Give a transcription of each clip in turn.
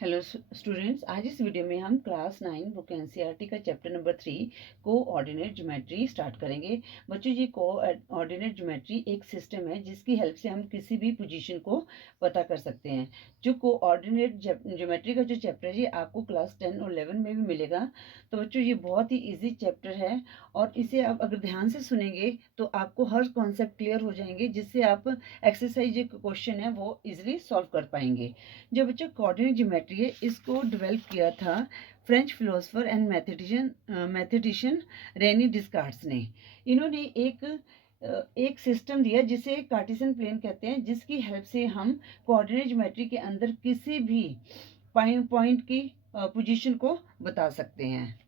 Hello students, आज इस video में हम क्लास 9 बुक एनसीईआरटी का chapter number 3 coordinate geometry start करेंगे। बच्चों, ये कोऑर्डिनेट ज्योमेट्री एक सिस्टम है जिसकी हेल्प से हम किसी भी पोजीशन को पता कर सकते हैं। जो कोऑर्डिनेट ज्योमेट्री का जो चैप्टर है ये आपको क्लास 10 और 11 में भी मिलेगा। तो बच्चों, ये बहुत ही ईजी चैप्टर है और इसे आप अगर ध्यान से सुनेंगे तो आपको हर कॉन्सेप्ट क्लियर हो जाएंगे, जिससे आप एक्सरसाइज जो क्वेश्चन है वो इजिली सॉल्व कर पाएंगे। जो बच्चों कोऑर्डिनेट ज्योमेट्री है, इसको डेवलप किया था French philosopher and mathematician René डिस्कार्ट्स ने। इन्होंने एक सिस्टम दिया जिसे कार्टेशियन प्लेन कहते हैं, जिसकी हेल्प से हम कोऑर्डिनेट ज्योमेट्री के अंदर किसी भी पॉइंट की पोजीशन को बता सकते हैं।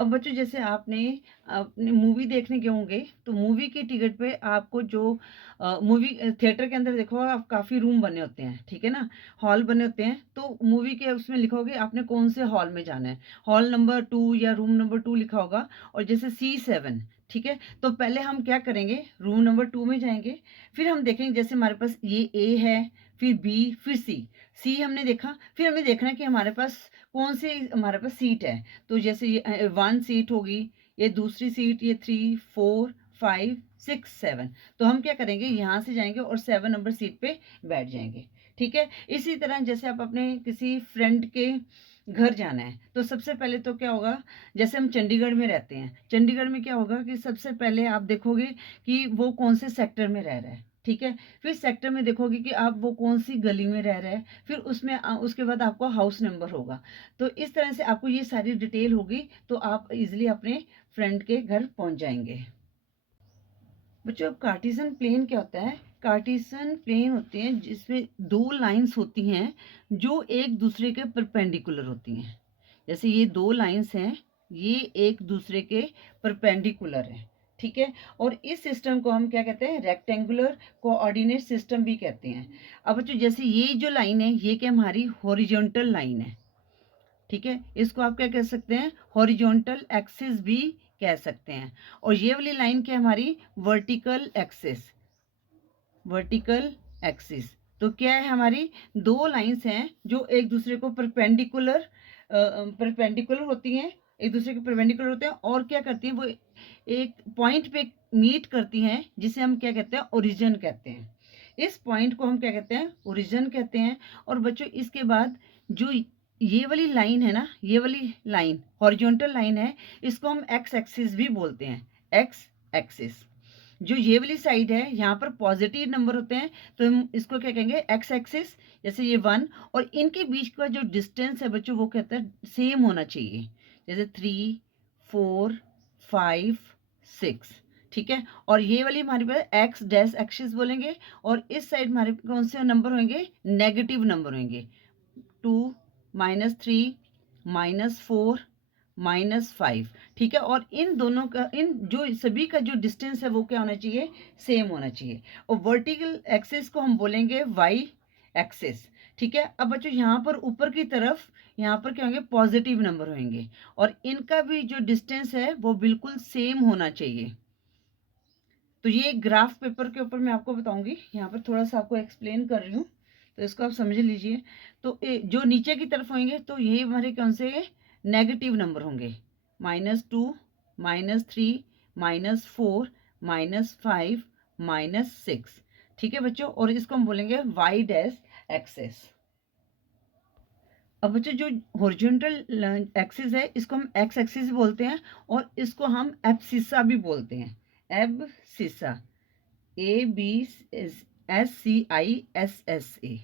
अब बच्चों, जैसे आपने अपने मूवी देखने गए होंगे तो मूवी के टिकट पे आपको जो मूवी थिएटर के अंदर देखो आप काफ़ी रूम बने होते हैं, ठीक है ना, हॉल बने होते हैं। तो मूवी के उसमें लिखोगे आपने कौन से हॉल में जाना है, हॉल नंबर 2 या रूम नंबर 2 लिखा होगा। और जैसे C7, ठीक है, तो पहले हम क्या करेंगे, रूम नंबर 2 में जाएंगे। फिर हम देखेंगे जैसे हमारे पास ये A है, फिर B, फिर C हमने देखा। फिर हमें देखना है कि हमारे पास कौन से हमारे पास सीट है। तो जैसे ये 1 सीट होगी, ये दूसरी सीट, ये 3, 4, 5, 6, 7। तो हम क्या करेंगे, यहाँ से जाएंगे और 7 नंबर सीट पे बैठ जाएंगे, ठीक है। इसी तरह जैसे आप अपने किसी फ्रेंड के घर जाना है तो सबसे पहले तो क्या होगा, जैसे हम चंडीगढ़ में रहते हैं, चंडीगढ़ में क्या होगा कि सबसे पहले आप देखोगे कि वो कौन से सेक्टर में रह रहा है, ठीक है। फिर सेक्टर में देखोगे कि आप वो कौन सी गली में रह रहे हैं। फिर उसमें उसके बाद आपको हाउस नंबर होगा। तो इस तरह से आपको ये सारी डिटेल होगी तो आप इजीली अपने फ्रेंड के घर पहुंच जाएंगे। बच्चों, अब कार्टेशियन प्लेन क्या होता है? कार्टेशियन प्लेन होते हैं जिसमें दो लाइंस होती हैं जो एक दूसरे के परपेंडिकुलर होती हैं। जैसे ये दो लाइंस हैं, ये एक दूसरे के परपेंडिकुलर हैं, ठीक है। और इस सिस्टम को हम क्या कहते हैं, रेक्टेंगुलर कोऑर्डिनेट सिस्टम भी कहते हैं। अब बच्चों, जैसे ये जो लाइन है ये क्या हमारी हॉरिजॉन्टल लाइन है, ठीक है। इसको आप क्या कह सकते हैं, हॉरिजॉन्टल एक्सिस भी कह सकते हैं। और ये वाली लाइन क्या हमारी वर्टिकल एक्सिस, वर्टिकल एक्सिस। तो क्या है, हमारी दो लाइंस हैं जो एक दूसरे को परपेंडिकुलर होती हैं, एक दूसरे के परपेंडिकुलर होते हैं और क्या करती हैं, वो एक पॉइंट पे मीट करती हैं, जिसे हम क्या कहते हैं, ओरिजिन कहते हैं। इस पॉइंट को हम क्या कहते हैं, ओरिजिन कहते हैं। और बच्चों, इसके बाद जो ये वाली लाइन है ना, ये वाली लाइन हॉरिजॉन्टल लाइन है, इसको हम एक्स एक्सिस भी बोलते हैं, एक्स एक्सिस। जो ये वाली साइड है यहाँ पर पॉजिटिव नंबर होते हैं तो हम इसको क्या कहेंगे, एक्स एक्सिस। जैसे ये 1 और इनके बीच का जो डिस्टेंस है बच्चों वो कहता है सेम होना चाहिए। जैसे 3, 4, 5, 6, ठीक है। और ये वाली हमारे पास एक्स डैश एक्सिस बोलेंगे। और इस साइड हमारे कौन से नंबर होंगे, नेगेटिव नंबर होंगे, 2, -3, -4, -5, ठीक है। और इन दोनों का, इन जो सभी का जो डिस्टेंस है वो क्या होना चाहिए, सेम होना चाहिए। और वर्टिकल एक्सिस को हम बोलेंगे वाई एक्सिस, ठीक है। अब बच्चों, यहाँ पर ऊपर की तरफ यहाँ पर क्या होंगे, पॉजिटिव नंबर होंगे और इनका भी जो डिस्टेंस है वो बिल्कुल सेम होना चाहिए। तो ये ग्राफ पेपर के ऊपर मैं आपको बताऊंगी, यहाँ पर थोड़ा सा आपको एक्सप्लेन कर रही हूँ तो इसको आप समझ लीजिए। तो जो नीचे की तरफ होंगे तो ये हमारे कौन से नेगेटिव नंबर होंगे, -2, -3, -4, -5, -6, ठीक है बच्चों। और इसको हम बोलेंगे वाई डैश एक्सेस। अब बच्चों, जो हॉरिजॉन्टल एक्सिस है इसको हम एक्स एक्सिस बोलते हैं और इसको हम एब्सिसा भी बोलते हैं, एब्सिसा, ABSCISSA।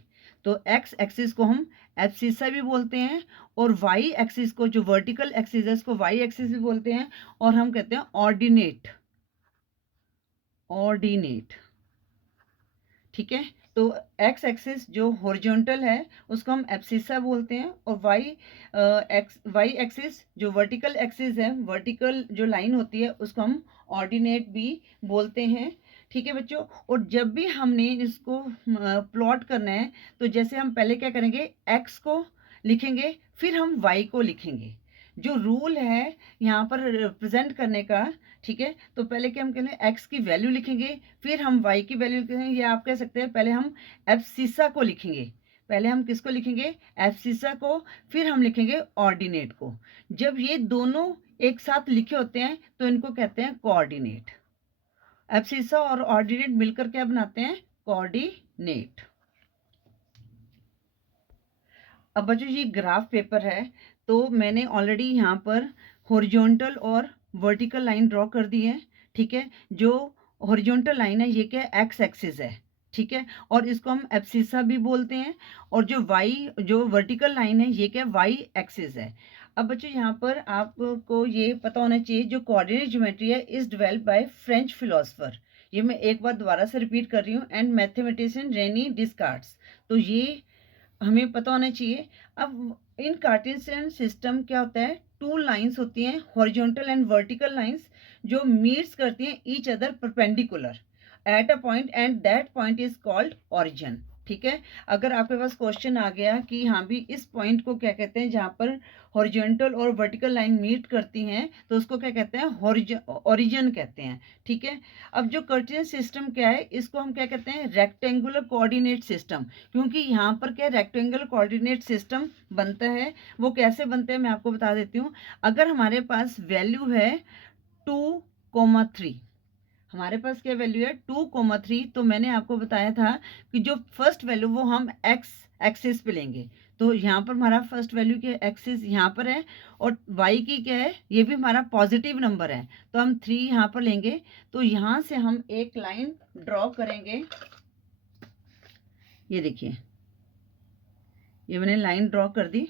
तो एक्स एक्सिस को हम एब्सिसा भी बोलते हैं और वाई एक्सिस को, जो वर्टिकल एक्सिस है, इसको वाई एक्सिस भी बोलते हैं और हम कहते हैं ऑर्डिनेट, ऑर्डिनेट, ठीक है। तो एक्स एक्सिस जो हॉरिजॉन्टल है उसको हम एब्सिसा बोलते हैं और वाई एक्सिस जो वर्टिकल एक्सिस है, वर्टिकल जो लाइन होती है उसको हम ऑर्डिनेट भी बोलते हैं, ठीक है बच्चों। और जब भी हमने इसको प्लॉट करना है तो जैसे हम पहले क्या करेंगे, एक्स को लिखेंगे फिर हम वाई को लिखेंगे। जो रूल है यहाँ पर रिप्रेजेंट करने का, ठीक है। तो पहले क्या हम कहेंगे, एक्स की वैल्यू लिखेंगे फिर हम वाई की वैल्यू लिखेंगे, या आप कह सकते हैं पहले हम एब्सिसा को लिखेंगे, पहले हम किसको लिखेंगे, एब्सिसा को, फिर हम लिखेंगे ऑर्डिनेट को। जब ये दोनों एक साथ लिखे होते हैं तो इनको कहते हैं कोऑर्डिनेट। एब्सिसा और ऑर्डिनेट मिलकर क्या बनाते हैं, कोऑर्डिनेट। अब बच्चों ये ग्राफ पेपर है, तो मैंने ऑलरेडी यहाँ पर हॉरिजॉन्टल और वर्टिकल लाइन ड्रॉ कर दी है। ठीक है, जो हॉरिजॉन्टल लाइन है ये क्या, एक्स एक्सिस है। ठीक है, और इसको हम एब्सिसा भी बोलते हैं। और जो वर्टिकल लाइन है ये क्या, वाई एक्सिस है। अब बच्चों यहाँ पर आपको ये पता होना चाहिए, जो कोऑर्डिनेट ज्योमेट्री है is developed by French philosopher. ये मैं एक बार दोबारा से रिपीट कर रही हूँ, एंड मैथमेटिशियन रेनी डिस्कार्ट्स। तो ये हमें पता होना चाहिए। अब इन कार्टेशियन सिस्टम क्या होता है, टू लाइंस होती हैं, हॉरिजॉन्टल एंड वर्टिकल लाइंस, जो मीट्स करती हैं each other perpendicular at a point, and that point is called origin. ठीक है, अगर आपके पास क्वेश्चन आ गया कि हाँ भी इस पॉइंट को क्या कहते हैं, जहाँ पर हॉरिजॉन्टल और वर्टिकल लाइन मीट करती हैं, तो उसको क्या कहते हैं, ओरिजिन कहते हैं। ठीक है, अब जो कार्टेशियन सिस्टम क्या है, इसको हम क्या कहते हैं, रेक्टेंगुलर कोऑर्डिनेट सिस्टम। क्योंकि यहाँ पर क्या रेक्टेंगुलर कोऑर्डिनेट सिस्टम बनता है, वो कैसे बनते हैं मैं आपको बता देती हूँ। अगर हमारे पास वैल्यू है 2,3, हमारे पास क्या वैल्यू है 2,3, तो मैंने आपको बताया था कि जो फर्स्ट वैल्यू वो हम एक्स एक्सिस पे लेंगे। तो यहाँ पर हमारा फर्स्ट वैल्यू क्या, एक्सिस यहाँ पर है, और वाई की क्या है, ये भी हमारा पॉजिटिव नंबर है, तो हम 3 यहाँ पर लेंगे। तो यहाँ से हम एक लाइन ड्रॉ करेंगे। ये देखिए, ये मैंने लाइन ड्रॉ कर दी।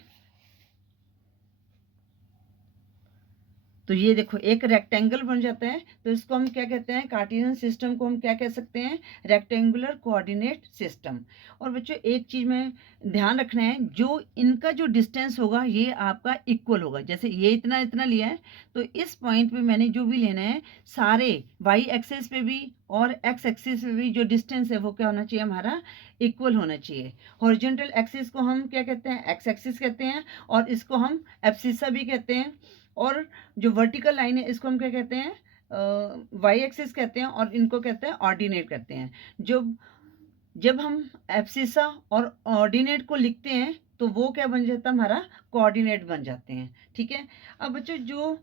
तो ये देखो एक रेक्टेंगल बन जाता है, तो इसको हम क्या कहते हैं, कार्टेशियन सिस्टम को हम क्या कह सकते हैं, रेक्टेंगुलर कोऑर्डिनेट सिस्टम। और बच्चों एक चीज में ध्यान रखना है, जो इनका जो डिस्टेंस होगा ये आपका इक्वल होगा। जैसे ये इतना इतना लिया है, तो इस पॉइंट पे मैंने जो भी लेना है, सारे वाई एक्सिस पे भी और एक्स एक्सिस पे भी जो डिस्टेंस है वो क्या होना चाहिए, हमारा इक्वल होना चाहिए। हॉरिजॉन्टल एक्सिस को हम क्या कहते हैं, एक्स एक्सिस कहते हैं, और इसको हम एब्सिसा भी कहते हैं। और जो वर्टिकल लाइन है इसको हम क्या कहते हैं, वाई एक्सिस कहते हैं, और इनको कहते हैं ऑर्डिनेट कहते हैं। जो जब हम एब्सिसा और ऑर्डिनेट को लिखते हैं तो वो क्या बन जाता है, हमारा कोऑर्डिनेट बन जाते हैं। ठीक है, अब बच्चों जो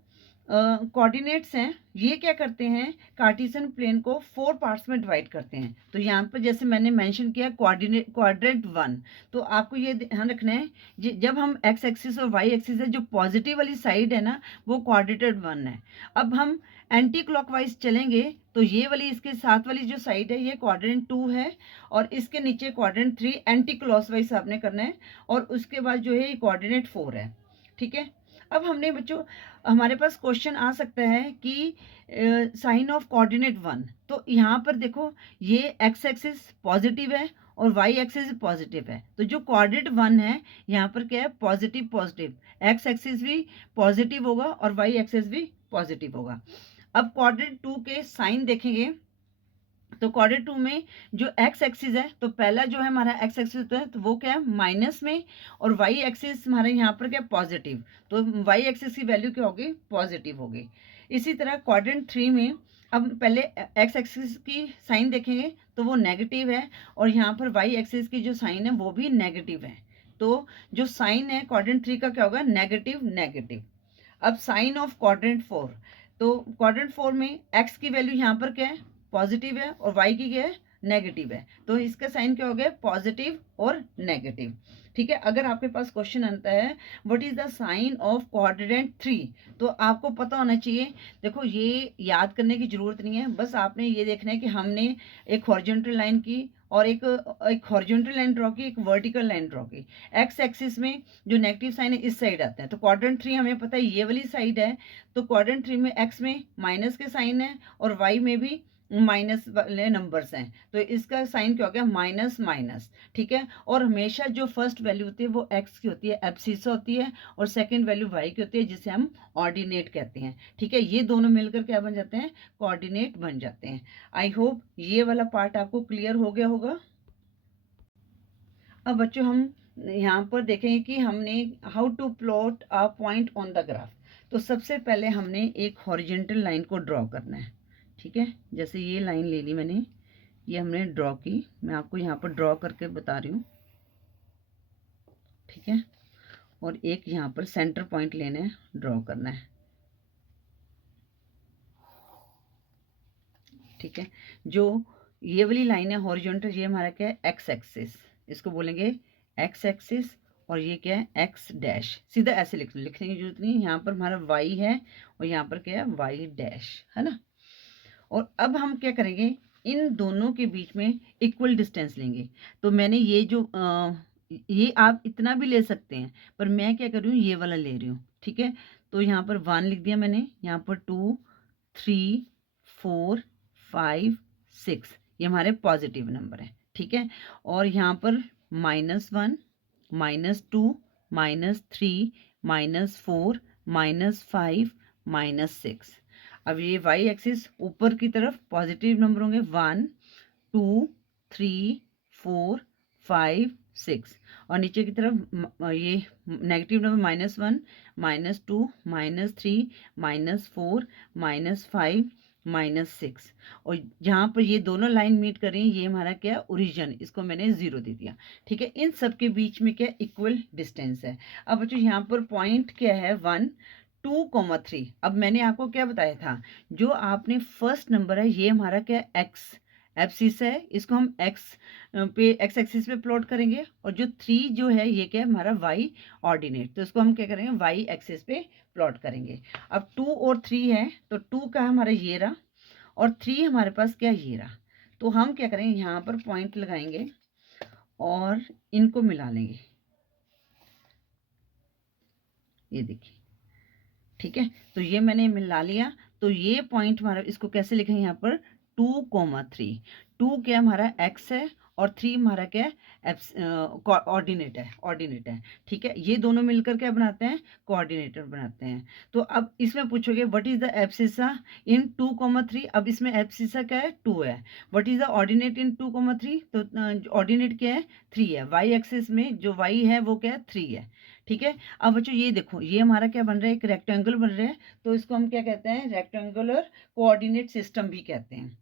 कोऑर्डिनेट्स हैं ये क्या करते हैं, कार्टेशियन प्लेन को 4 पार्ट्स में डिवाइड करते हैं। तो यहाँ पर जैसे मैंने मेंशन किया क्वाड्रेंट 1, तो आपको ये ध्यान रखना है, जब हम एक्स एक्सिस और वाई एक्सिस है, जो पॉजिटिव वाली साइड है ना वो क्वाड्रेंट 1 है। अब हम एंटी क्लॉकवाइज चलेंगे तो ये वाली इसके साथ वाली जो साइड है ये क्वाड्रेंट 2 है, और इसके नीचे क्वाड्रेंट 3 एंटी क्लॉकवाइज आपने करना है, और उसके बाद जो है ये क्वाड्रेंट 4 है। ठीक है, अब हमने बच्चों हमारे पास क्वेश्चन आ सकता है कि साइन ऑफ कोऑर्डिनेट 1, तो यहाँ पर देखो ये एक्स एक्सिस पॉजिटिव है और वाई एक्सिस पॉजिटिव है, तो जो कोऑर्डिनेट 1 है यहाँ पर क्या है, पॉजिटिव पॉजिटिव, एक्स एक्सिस भी पॉजिटिव होगा और वाई एक्सिस भी पॉजिटिव होगा। अब क्वाड्रेंट 2 के साइन देखेंगे, तो क्वाड्रेंट 2 में जो एक्स एक्सिस है, तो पहला जो है हमारा एक्स एक्सिस होता है तो वो क्या है माइनस में, और वाई एक्सिस हमारे यहाँ पर क्या पॉजिटिव, तो वाई एक्सिस की वैल्यू क्या होगी, पॉजिटिव होगी। इसी तरह क्वाड्रेंट 3 में अब पहले एक्स एक्सिस की साइन देखेंगे तो वो नेगेटिव है, और यहाँ पर वाई एक्सिस की जो साइन है वो भी नेगेटिव है। तो जो साइन है क्वाड्रेंट 3 का क्या होगा, नेगेटिव नेगेटिव। अब साइन ऑफ क्वाड्रेंट 4, तो क्वाड्रेंट 4 में एक्स की वैल्यू यहाँ पर क्या है, पॉजिटिव है, और वाई की क्या है, नेगेटिव है, तो इसका साइन क्या हो गया, पॉजिटिव और नेगेटिव। ठीक है, अगर आपके पास क्वेश्चन आता है what is the sign of quadrant 3, तो आपको पता होना चाहिए। देखो ये याद करने की जरूरत नहीं है, बस आपने ये देखना है कि हमने एक हॉरिजॉन्टल लाइन की और एक हॉरिजॉन्टल लाइन ड्रॉ की, एक वर्टिकल लाइन ड्रॉ की। एक्स एक्सिस में जो नेगेटिव साइन है इस साइड आता है, तो क्वाड्रेंट 3 हमें पता है ये वाली साइड है, तो क्वाड्रेंट 3 में एक्स में माइनस के साइन है और वाई में भी माइनस वाले नंबर्स हैं, तो इसका साइन क्या हो गया, माइनस माइनस। ठीक है, और हमेशा जो फर्स्ट वैल्यू होती है वो एक्स की होती है, एब्सिसा होती है, और सेकंड वैल्यू वाई की होती है, जिसे हम ऑर्डिनेट कहते हैं। ठीक है, ये दोनों मिलकर क्या बन जाते हैं, कोऑर्डिनेट बन जाते हैं। आई होप ये वाला पार्ट आपको क्लियर हो गया होगा। अब बच्चों हम यहाँ पर देखेंगे कि हमने how to plot a point on the graph. तो सबसे पहले हमने एक हॉरिजॉन्टल लाइन को ड्रॉ करना है। ठीक है, जैसे ये लाइन ले ली मैंने, ये हमने ड्रॉ की, मैं आपको यहाँ पर ड्रॉ करके बता रही हूँ। ठीक है, और एक यहाँ पर सेंटर पॉइंट लेना है, ड्रॉ करना है, ठीक है। जो ये वाली लाइन है हॉरिजॉन्टल, ये हमारा क्या है, एक्स एक्सिस, इसको बोलेंगे एक्स एक्सिस, और ये क्या है, एक्स डैश। सीधा ऐसे लिखने की जरूरत नहीं, यहाँ पर हमारा वाई है और यहाँ पर क्या है, वाई डैश, है ना। और अब हम क्या करेंगे, इन दोनों के बीच में इक्वल डिस्टेंस लेंगे। तो मैंने ये जो ये आप इतना भी ले सकते हैं, पर मैं क्या कर रही हूँ, ये वाला ले रही हूँ, ठीक है। तो यहाँ पर 1 लिख दिया मैंने, यहाँ पर 2, 3, 4, 5, 6, ये हमारे पॉजिटिव नंबर है, ठीक है। और यहाँ पर -1, -2, -3, -4, -5, -6। अब ये वाई एक्सिस ऊपर की तरफ पॉजिटिव नंबर होंगे, 1, 2, 3, 4, 5, 6, और नीचे की तरफ ये नेगेटिव नंबर -1, -2, -3, -4, -5, -6। और जहाँ पर ये दोनों लाइन मीट कर रही हैं, ये हमारा क्या है, ओरिजिन, इसको मैंने 0 दे दिया, ठीक है। इन सब के बीच में क्या इक्वल डिस्टेंस है। अब बच्चों यहाँ पर पॉइंट क्या है, 1, 2, 3। अब मैंने आपको क्या बताया था, जो आपने फर्स्ट नंबर है, ये हमारा क्या, एक्स एब्सिस है, इसको हम एक्स एक्सिस पे प्लॉट करेंगे। और जो 3 जो है, ये क्या है, हमारा वाई ऑर्डिनेट, तो इसको हम क्या करेंगे, वाई एक्सिस पे प्लॉट करेंगे। अब 2 और 3 है, तो 2 का हमारा ये रहा, और 3 हमारे पास क्या, ये रहा। तो हम क्या करेंगे, यहाँ पर पॉइंट लगाएंगे और इनको मिला लेंगे, ये देखिए, ठीक है। तो ये मैंने मिला लिया। तो ये पॉइंट हमारा, इसको कैसे लिखेंगे, यहाँ पर 2, 3। 2 क्या हमारा एक्स है, और 3 हमारा क्या है, ऑर्डिनेट है, ऑर्डिनेट है, ठीक है। ये दोनों मिलकर क्या बनाते हैं, कोऑर्डिनेटर बनाते हैं। तो अब इसमें पूछोगे व्हाट इज द एब्सिसा इन 2, 3। अब इसमें एब्सिसा क्या है, 2 है। व्हाट इज द ऑर्डिनेट इन 2, 3, तो ऑर्डिनेट क्या है, 3 है। वाई एक्सिस में जो वाई है वो क्या है, 3 है, ठीक है। अब बच्चों ये देखो, ये हमारा क्या बन रहा है, एक रेक्टेंगल बन रहा है, तो इसको हम क्या कहते हैं, रेक्टेंगुलर कोऑर्डिनेट सिस्टम भी कहते हैं।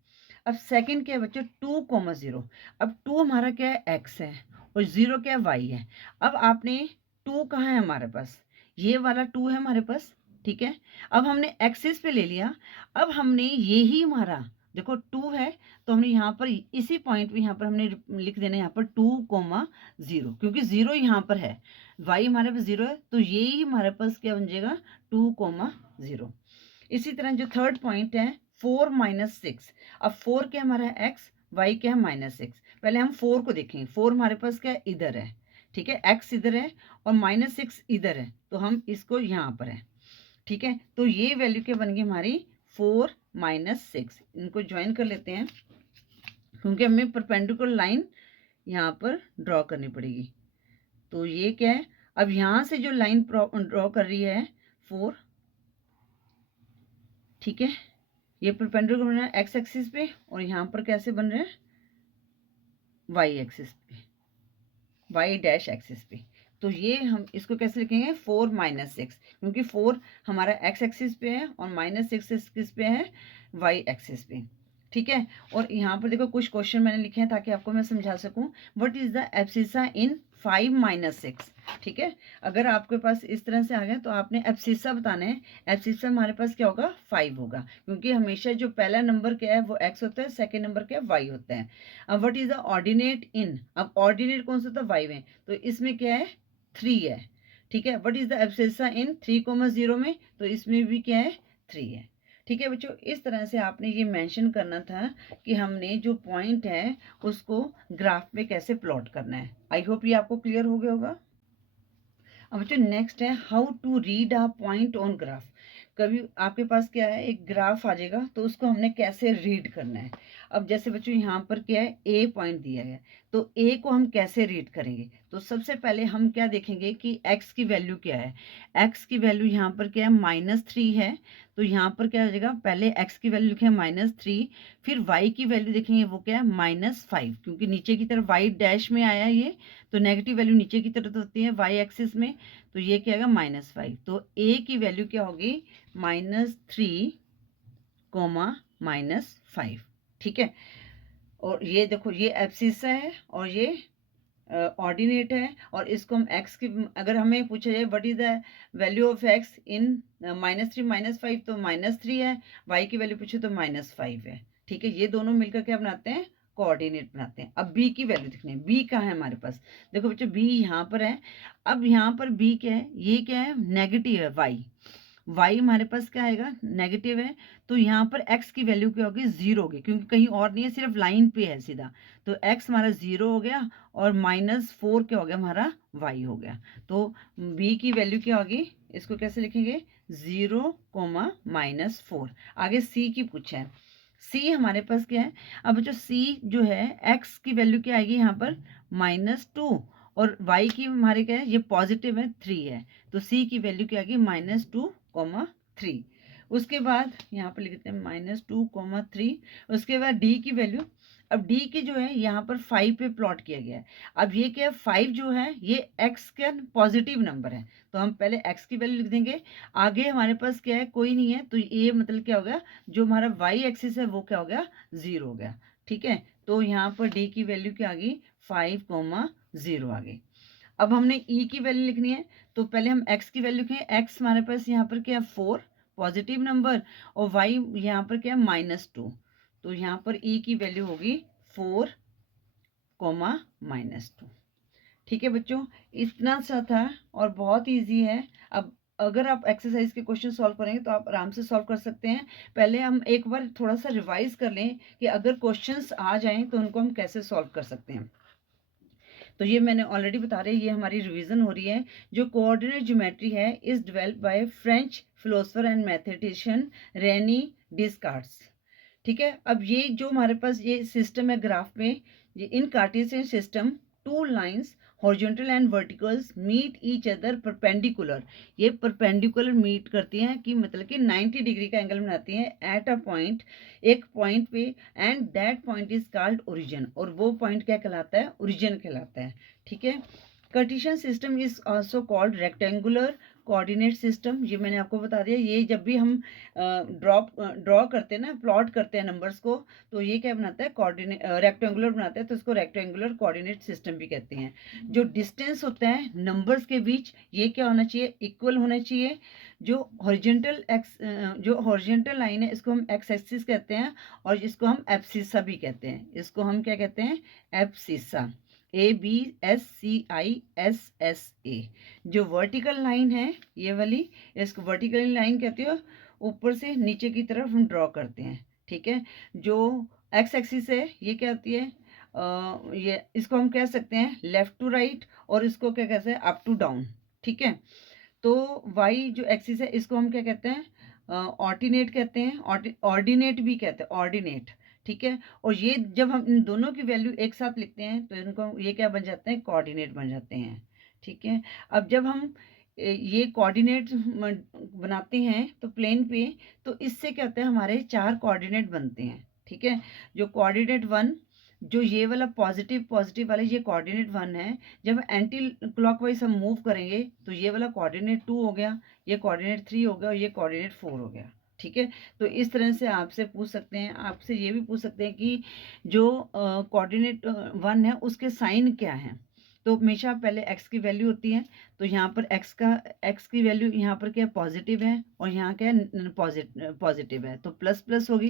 अब सेकंड क्या है बच्चों, 2, 0। अब 2 हमारा क्या है, एक्स है, और 0 क्या है, वाई है। अब आपने 2 कहाँ है हमारे पास, ये वाला 2 है हमारे पास, ठीक है। अब हमने एक्सिस पे ले लिया। अब हमने ये ही हमारा देखो 2 है, तो हमने यहाँ पर इसी पॉइंट पे यहाँ पर हमने लिख देना, यहाँ पर 2, 0, क्योंकि 0 यहाँ पर है, वाई हमारे पास 0 है, तो ये ही हमारे पास क्या बन जाएगा, 2, 0। इसी तरह जो थर्ड पॉइंट है 4, -6। अब 4 क्या हमारा है, एक्स, वाई क्या है, -6। पहले हम 4 को देखेंगे, 4 हमारे पास क्या है, इधर है, ठीक है, एक्स इधर है और -6 इधर है, तो हम इसको यहाँ पर है, ठीक है। तो ये वैल्यू क्या बन गई हमारी, 4, -6। इनको ज्वाइन कर लेते हैं, क्योंकि हमें परपेंडिकुलर लाइन यहाँ पर ड्रॉ करनी पड़ेगी। तो ये क्या है, अब यहाँ से जो लाइन ड्रॉ कर रही है 4, ठीक है, ये परपेंडिकुलर बन रहा है एक्स एक्सिस पे, और यहाँ पर कैसे बन रहे हैं, वाई एक्सिस पे, वाई डैश एक्सिस पे। तो ये हम इसको कैसे लिखेंगे, 4, -6, क्योंकि 4 हमारा एक्स एक्सिस पे है और -6 किस पे है, वाई एक्सिस पे, ठीक है। और यहाँ पर देखो कुछ क्वेश्चन मैंने लिखे हैं ताकि आपको मैं समझा सकूं। व्हाट इज द एब्सिसा इन 5, -6, ठीक है। अगर आपके पास इस तरह से आ गया तो आपने एब्सिसा बताना है। एब्सिसा हमारे पास क्या होगा, 5 होगा, क्योंकि हमेशा जो पहला नंबर क्या है वो एक्स होता है, सेकेंड नंबर क्या है, वाई होता है। अब व्हाट इज द ऑर्डिनेट इन, अब ऑर्डिनेट कौन सा होता है, 5 है, तो इसमें क्या है, 3 है, ठीक है। व्हाट इज द एब्सिसा इन 3, 0 में, तो इसमें भी क्या है, 3 है, ठीक है बच्चों। इस तरह से आपने ये मेंशन करना था कि हमने जो पॉइंट है उसको ग्राफ में कैसे प्लॉट करना है। आई होप ये आपको क्लियर हो गया होगा। अब बच्चों नेक्स्ट है how to read a point on graph. कभी आपके पास क्या है, एक ग्राफ आ जाएगा, तो उसको हमने कैसे रीड करना है। अब जैसे बच्चों यहाँ पर क्या है, ए पॉइंट दिया है, तो ए को हम कैसे रीड करेंगे। तो सबसे पहले हम क्या देखेंगे कि एक्स की वैल्यू क्या है। एक्स की वैल्यू यहाँ पर क्या है, -3 है, तो यहाँ पर क्या हो जाएगा, पहले एक्स की वैल्यू लिखें -3, फिर वाई की वैल्यू देखेंगे वो क्या है, -5, क्योंकि नीचे की तरफ वाई डैश में आया ये, तो नेगेटिव वैल्यू नीचे की तरफ होती है वाई एक्सिस में, तो ये क्या होगा, -5। तो ए की वैल्यू क्या होगी, -3, -5, ठीक है। और ये देखो ये एब्सिसा है और ये ऑर्डिनेट है, और इसको हम x की, अगर हमें पूछा जाए what is the value of x इन -3 -5, तो -3 है, y की वैल्यू पूछे तो -5 है। ठीक है, ये दोनों मिलकर क्या बनाते हैं, कोऑर्डिनेट बनाते हैं। अब b की वैल्यू देखनी है, b कहाँ है हमारे पास, देखो बच्चों b यहाँ पर है। अब यहाँ पर b क्या है, ये क्या है, नेगेटिव है, y हमारे पास क्या आएगा, नेगेटिव है। तो यहाँ पर x की वैल्यू क्या होगी, 0 होगी, क्योंकि कहीं और नहीं है, सिर्फ लाइन पे है सीधा। तो x हमारा 0 हो गया, और -4 क्या हो गया, हमारा y हो गया। तो b की वैल्यू क्या होगी, इसको कैसे लिखेंगे, 0, -4। आगे c की पूछा है, c हमारे पास क्या है। अब जो c जो है, x की वैल्यू क्या आएगी यहाँ पर, -2, और y की हमारे क्या है, ये पॉजिटिव है, 3 है। तो c की वैल्यू क्या आएगी, -2, 3। उसके बाद यहाँ पर लिखते हैं -2, 3। उसके बाद d की वैल्यू, अब d की जो है यहाँ पर 5 पे प्लॉट किया गया है। अब ये क्या है, 5 जो है ये x का पॉजिटिव नंबर है, तो हम पहले x की वैल्यू लिख देंगे। आगे हमारे पास क्या है, कोई नहीं है, तो ये मतलब क्या हो गया, जो हमारा y एक्सिस है वो क्या हो गया, 0 हो गया। ठीक है, तो यहाँ पर d की वैल्यू क्या आ गई, 5, 0 आ गई। अब हमने e की वैल्यू लिखनी है, तो पहले हम x की वैल्यू लिखें। x हमारे पास यहाँ पर क्या है, 4 पॉजिटिव नंबर, और y यहाँ पर क्या है, -2। तो यहाँ पर e की वैल्यू होगी 4, -2। ठीक है बच्चों, इतना सा था और बहुत इजी है। अब अगर आप एक्सरसाइज के क्वेश्चन सॉल्व करेंगे तो आप आराम से सॉल्व कर सकते हैं। पहले हम एक बार थोड़ा सा रिवाइज कर लें कि अगर क्वेश्चंस आ जाएं तो उनको हम कैसे सॉल्व कर सकते हैं। तो ये मैंने ऑलरेडी बता रही, ये हमारी रिवीजन हो रही है। जो कोऑर्डिनेट ज्योमेट्री है is developed by French philosopher and mathematician René Descartes. ठीक है, अब ये जो हमारे पास ये सिस्टम है ग्राफ में, ये in Cartesian system, two lines horizontal and verticals meet each other perpendicular. ये परपेंडिकुलर मीट करती हैं कि मतलब कि 90 डिग्री का एंगल बनाती हैं एट अ पॉइंट, एक पॉइंट पे, and that point is called origin, और वो पॉइंट क्या कहलाता है, ओरिजिन कहलाता है। ठीक है, Cartesian system is also called rectangular coordinate system. ये मैंने आपको बता दिया, ये जब भी हम ड्रॉ करते हैं ना, प्लॉट करते हैं नंबर्स को, तो ये क्या बनाता है, कोऑर्डिनेट रेक्टेंगुलर बनाता है, तो इसको रेक्टेंगुलर कोऑर्डिनेट सिस्टम भी कहते हैं। जो डिस्टेंस होता है नंबर्स के बीच, ये क्या होना चाहिए, इक्वल होना चाहिए। जो हॉरिजॉन्टल लाइन है इसको हम एक्स एक्सिस कहते हैं, और इसको हम एब्सिसा भी कहते हैं। इसको हम क्या कहते हैं, एब्सिसा, ABSCISSA। जो वर्टिकल लाइन है ये वाली, इसको वर्टिकल लाइन कहते हो, ऊपर से नीचे की तरफ हम ड्रॉ करते हैं। ठीक है, जो एक्स एक्सिस है ये क्या होती है, ये इसको हम कह सकते हैं लेफ्ट टू राइट, और इसको क्या कहते हैं, अप टू डाउन। ठीक है, तो वाई जो एक्सिस है इसको हम क्या कहते हैं, ऑर्डिनेट कहते हैं, ऑर्डिनेट भी कहते हैं, ऑर्डिनेट। ठीक है, और ये जब हम इन दोनों की वैल्यू एक साथ लिखते हैं तो इनको ये क्या बन जाते हैं, कोऑर्डिनेट बन जाते हैं। ठीक है, अब जब हम ये कोऑर्डिनेट बनाते हैं तो प्लेन पे, तो इससे क्या होता है, हमारे 4 कोऑर्डिनेट बनते हैं। ठीक है, जो कोऑर्डिनेट 1, जो ये वाला पॉजिटिव पॉजिटिव वाला ये कोऑर्डिनेट 1 है, जब एंटी क्लॉकवाइज हम मूव करेंगे तो ये वाला कोऑर्डिनेट 2 हो गया, ये कोऑर्डिनेट 3 हो गया, और ये कोऑर्डिनेट 4 हो गया। ठीक है, तो इस तरह से आपसे पूछ सकते हैं, आपसे ये भी पूछ सकते हैं कि जो कोऑर्डिनेट 1 है उसके साइन क्या है। तो हमेशा पहले x की वैल्यू होती है, तो यहाँ पर x की वैल्यू यहाँ पर क्या है, पॉजिटिव है, और यहाँ क्या है, पॉजिटिव है, तो प्लस प्लस होगी।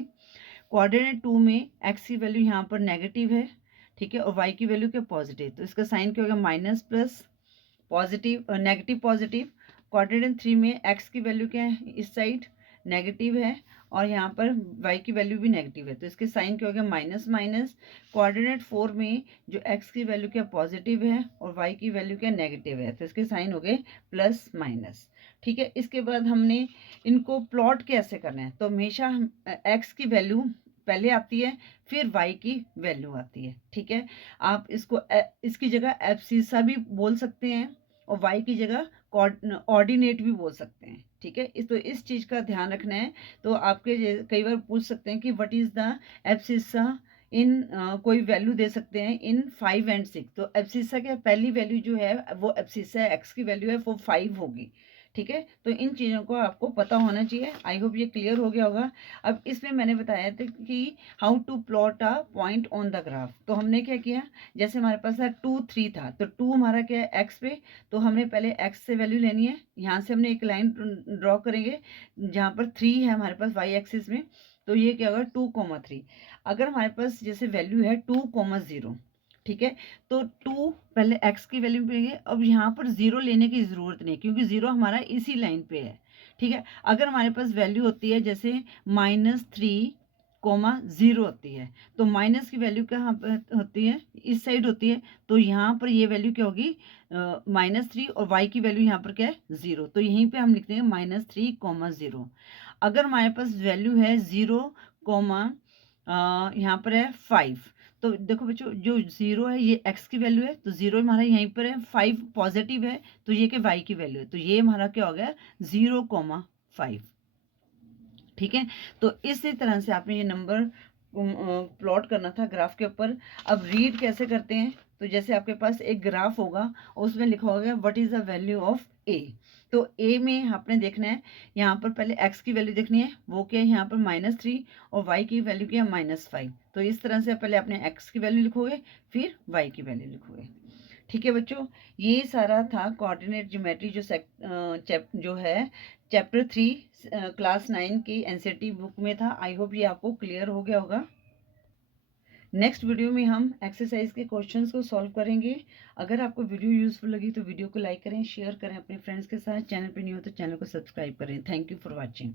कोऑर्डिनेट 2 में x की वैल्यू यहाँ पर नेगेटिव है। ठीक है, और y की वैल्यू क्या, पॉजिटिव, तो इसका साइन क्या होगा, minus plus, positive, negative positive. Coordinate 3 में x की वैल्यू क्या है, इस साइड नेगेटिव है, और यहाँ पर y की वैल्यू भी नेगेटिव है, तो इसके साइन क्या हो गया, माइनस माइनस। कोऑर्डिनेट 4 में जो x की वैल्यू क्या पॉजिटिव है, और y की वैल्यू क्या नेगेटिव है, तो इसके साइन हो गए प्लस माइनस। ठीक है, इसके बाद हमने इनको प्लॉट कैसे करना है, तो हमेशा हम x की वैल्यू पहले आती है, फिर y की वैल्यू आती है। ठीक है, आप इसको इसकी जगह एब्सिसा भी बोल सकते हैं, और y की जगह ऑर्डिनेट भी बोल सकते हैं। ठीक है, तो इस चीज़ का ध्यान रखना है। तो आपके कई बार पूछ सकते हैं कि व्हाट इज़ द एब्सिसा इन, कोई वैल्यू दे सकते हैं इन 5 एंड 6। तो एब्सिसा के पहली वैल्यू जो है वो एब्सिसा एक्स की वैल्यू है वो 5 होगी। ठीक है, तो इन चीज़ों को आपको पता होना चाहिए। आई होप ये क्लियर हो गया होगा। अब इसमें मैंने बताया था कि how to plot a point on the graph. तो हमने क्या किया, जैसे हमारे पास 2 3 था, तो 2 हमारा क्या है एक्स पे, तो हमने पहले एक्स से वैल्यू लेनी है। यहाँ से हमने एक लाइन ड्रॉ करेंगे जहाँ पर 3 है हमारे पास वाई एक्सिस में, तो ये क्या होगा 2,3। अगर हमारे पास जैसे वैल्यू है 2,0, ठीक है, तो 2 पहले x की वैल्यू पे, अब यहाँ पर 0 लेने की ज़रूरत नहीं क्योंकि 0 हमारा इसी लाइन पे है। ठीक है, अगर हमारे पास वैल्यू होती है जैसे -3,0 होती है, तो माइनस की वैल्यू कहाँ पर होती है, इस साइड होती है, तो यहाँ पर ये वैल्यू क्या होगी -3, और y की वैल्यू यहाँ पर क्या है 0, तो यहीं पे हम लिखते हैं -3,0। अगर हमारे पास वैल्यू है 0, यहाँ पर है 5, तो देखो बच्चों जो 0 है ये x की वैल्यू है, तो 0 हमारा यहीं पर है, 5 पॉजिटिव है, तो ये क्या y की वैल्यू है, तो ये हमारा क्या हो गया 0,5। ठीक है, तो इसी तरह से आपने ये नंबर प्लॉट करना था ग्राफ के ऊपर। अब रीड कैसे करते हैं, तो जैसे आपके पास एक ग्राफ होगा, उसमें लिखा होगा what is the value of a. तो ए में आपने देखना है, यहाँ पर पहले x की वैल्यू देखनी है, वो क्या है यहाँ पर -3, और y की वैल्यू क्या है -5। तो इस तरह से पहले अपने x की वैल्यू लिखोगे, फिर y की वैल्यू लिखोगे। ठीक है बच्चों, ये सारा था कोऑर्डिनेट ज्योमेट्री जो है चैप्टर 3 क्लास 9 की एनसीईआरटी बुक में था। आई होप ये आपको क्लियर हो गया होगा। नेक्स्ट वीडियो में हम एक्सरसाइज के क्वेश्चंस को सॉल्व करेंगे। अगर आपको वीडियो यूजफुल लगी तो वीडियो को लाइक करें, शेयर करें अपने फ्रेंड्स के साथ। चैनल पे नहीं हो तो चैनल को सब्सक्राइब करें। Thank you for watching.